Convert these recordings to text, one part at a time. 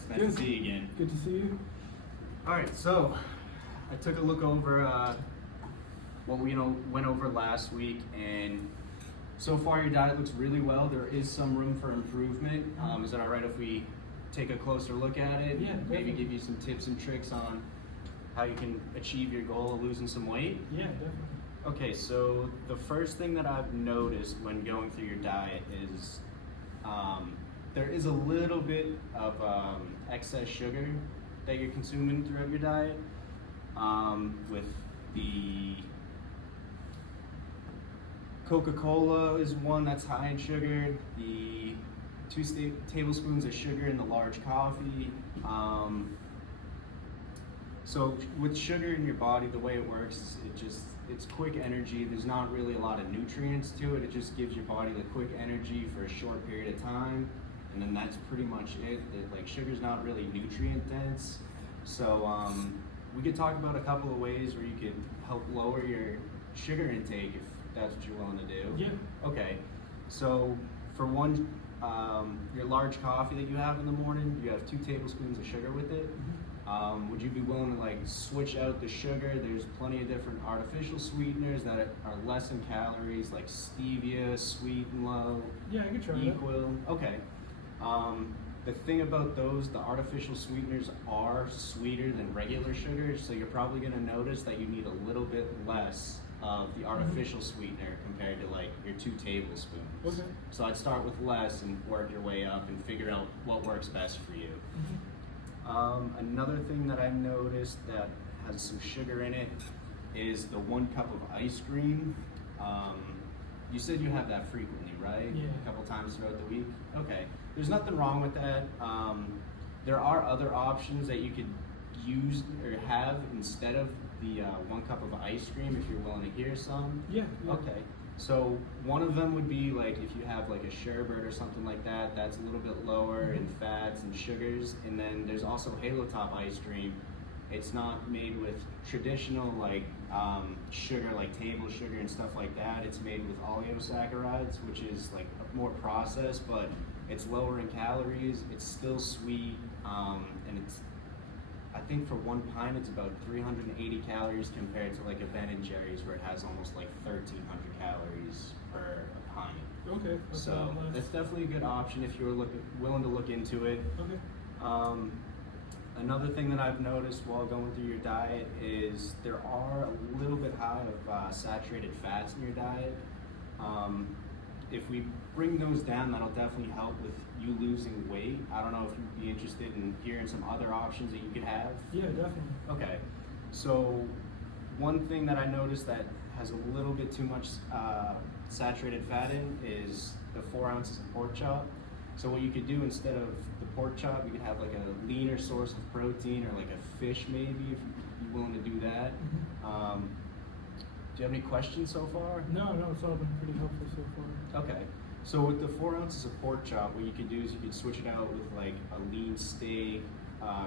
It's nice to see you again. Good to see you. All right, so I took a look over what we went over last week, and so far your diet looks really well. There is some room for improvement. Is it all right if we take a closer look at it? Yeah, Maybe definitely. give you some tips and tricks on how you can achieve your goal of losing some weight? Yeah, definitely. Okay, so the first thing that I've noticed when going through your diet is there is a little bit of excess sugar that you're consuming throughout your diet. With the Coca-Cola is one that's high in sugar, the 2 tablespoons of sugar in the large coffee. So with sugar in your body, the way it works is it's quick energy. There's not really a lot of nutrients to it. It just gives your body the quick energy for a short period of time, and then that's pretty much it. Like, sugar's not really nutrient dense. So we could talk about a couple of ways where you could help lower your sugar intake if that's what you're willing to do. Yeah. Okay, so for one, your large coffee that you have in the morning, you have 2 tablespoons of sugar with it. Would you be willing to like switch out the sugar? There's plenty of different artificial sweeteners that are less in calories, like stevia, Sweet and Low, Yeah, I could try that. Equal. Okay. The thing about those, the artificial sweeteners are sweeter than regular sugar, so you're probably going to notice that you need a little bit less of the artificial sweetener compared to like your 2 tablespoons. Okay. So I'd start with less and work your way up and figure out what works best for you. Another thing that I noticed that has some sugar in it is the 1 cup of ice cream. You said you have that frequently, right? Yeah. A couple times throughout the week? Okay. There's nothing wrong with that. There are other options that you could use or have instead of the 1 cup of ice cream if you're willing to hear some. Yeah. Okay. So one of them would be like if you have like a sherbet or something like that, that's a little bit lower in fats and sugars. And then there's also Halo Top ice cream. It's not made with traditional like sugar, like table sugar and stuff like that. It's made with oleosaccharides, which is like more processed, but it's lower in calories. It's still sweet, and it's, I think for 1 pint it's about 380 calories compared to like a Ben and Jerry's where it has almost like 1,300 calories per pint. Okay. So nice. that's definitely a good option if you're willing to look into it. Okay. Another thing that I've noticed while going through your diet is there are a little bit high of saturated fats in your diet. If we bring those down, that'll definitely help with you losing weight. I don't know if you'd be interested in hearing some other options that you could have. Yeah, definitely. Okay, so one thing that I noticed that has a little bit too much saturated fat in is the 4 ounces of pork chop. So what you could do instead of the pork chop, you could have like a leaner source of protein or like a fish maybe if you're willing to do that. Do you have any questions so far? No, it's all been pretty helpful so far. Okay, so with the 4 ounces of pork chop, what you could do is you could switch it out with like a lean steak,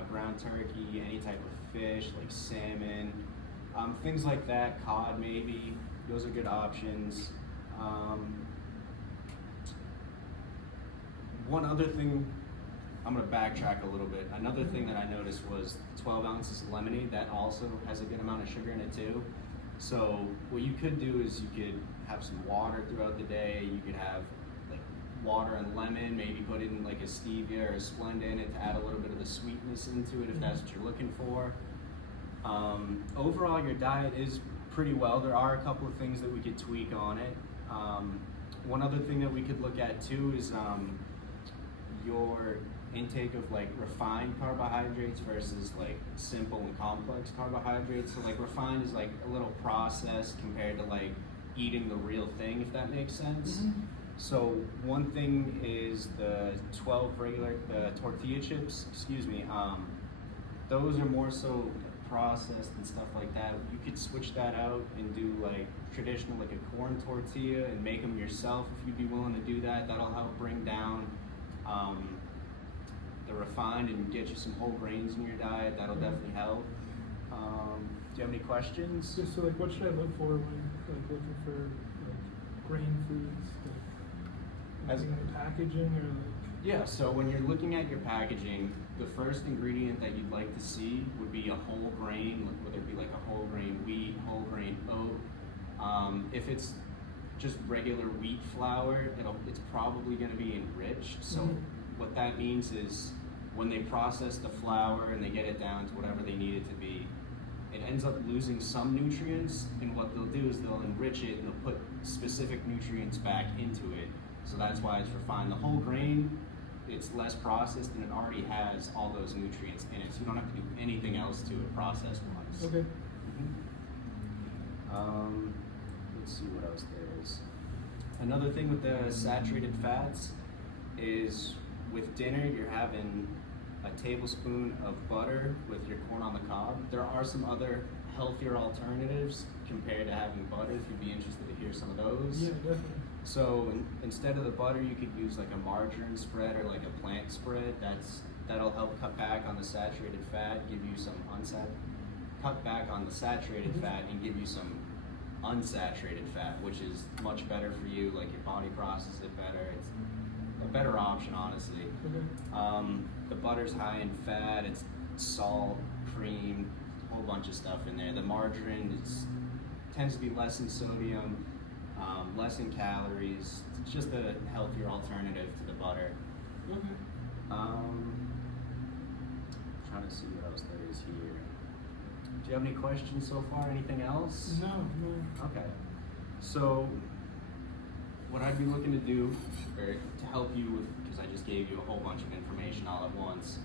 ground turkey, any type of fish like salmon, things like that, cod maybe. Those are good options. One other thing, I'm gonna backtrack a little bit. Another thing that I noticed was 12 ounces of lemonade. That also has a good amount of sugar in it too. So what you could do is you could have some water throughout the day. You could have like water and lemon, maybe put in like a stevia or a Splenda in it to add a little bit of the sweetness into it if that's what you're looking for. Overall, your diet is pretty well. There are a couple of things that we could tweak on it. One other thing that we could look at too is your intake of like refined carbohydrates versus like simple and complex carbohydrates. So like refined is like a little processed compared to like eating the real thing, if that makes sense. So one thing is the 12 regular tortilla chips, those are more so processed and stuff like that. You could switch that out and do like traditional like a corn tortilla and make them yourself if you'd be willing to do that. That'll help bring down the refined and get you some whole grains in your diet. That'll definitely help. Do you have any questions? Just so like, what should I look for when like looking for like grain foods? Like As- anything in the packaging or like? Yeah, so when you're looking at your packaging, the first ingredient that you'd like to see would be a whole grain, whether it be like a whole grain wheat, whole grain oat. If it's just regular wheat flour, it's probably going to be enriched. So Mhm. what that means is when they process the flour and they get it down to whatever they need it to be, it ends up losing some nutrients, and what they'll do is they'll enrich it and they'll put specific nutrients back into it. So that's why it's refined. The whole grain, it's less processed and it already has all those nutrients in it, so you don't have to do anything else to it process-wise. Okay. Let's see what else there is. Another thing with the saturated fats is with dinner, you're having a tablespoon of butter with your corn on the cob. There are some other healthier alternatives compared to having butter, if you'd be interested to hear some of those. Yeah, definitely. So instead of the butter, you could use like a margarine spread or like a plant spread. That'll help cut back on the saturated fat, give you some cut back on the saturated Mhm. fat and give you some unsaturated fat, which is much better for you. Like your body processes it better. It's a better option, honestly. Okay. The butter's high in fat. It's salt, cream, a whole bunch of stuff in there. The margarine tends to be less in sodium, less in calories. It's just a healthier alternative to the butter. Okay. Trying to see what else there is here. Do you have any questions so far? Anything else? No, no. Okay. So, what I'd be looking to do, or to help you with, because I just gave you a whole bunch of information all at once,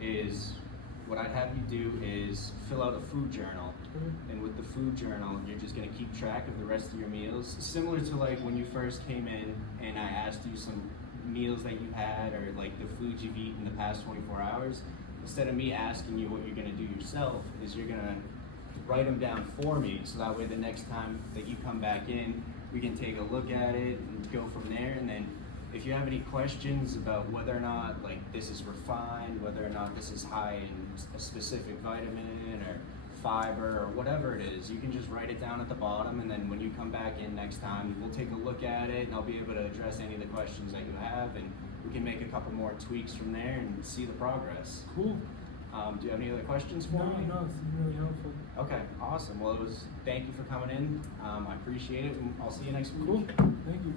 is what I'd have you do is fill out a food journal. Okay. And with the food journal, you're just gonna keep track of the rest of your meals, similar to like when you first came in and I asked you some meals that you had or like the foods you've eaten in the past 24 hours. Instead of me asking you what you're gonna do yourself, is you're gonna write them down for me, so that way the next time that you come back in, we can take a look at it and go from there. And then if you have any questions about whether or not like this is refined, whether or not this is high in a specific vitamin or fiber or whatever it is, you can just write it down at the bottom, and then when you come back in next time, we'll take a look at it and I'll be able to address any of the questions that you have, and we can make a couple more tweaks from there and see the progress. Cool. Do you have any other questions for No, me? no, it's been really helpful. Okay, awesome. Well, thank you for coming in. I appreciate it, and I'll see you next week. Cool. Thank you.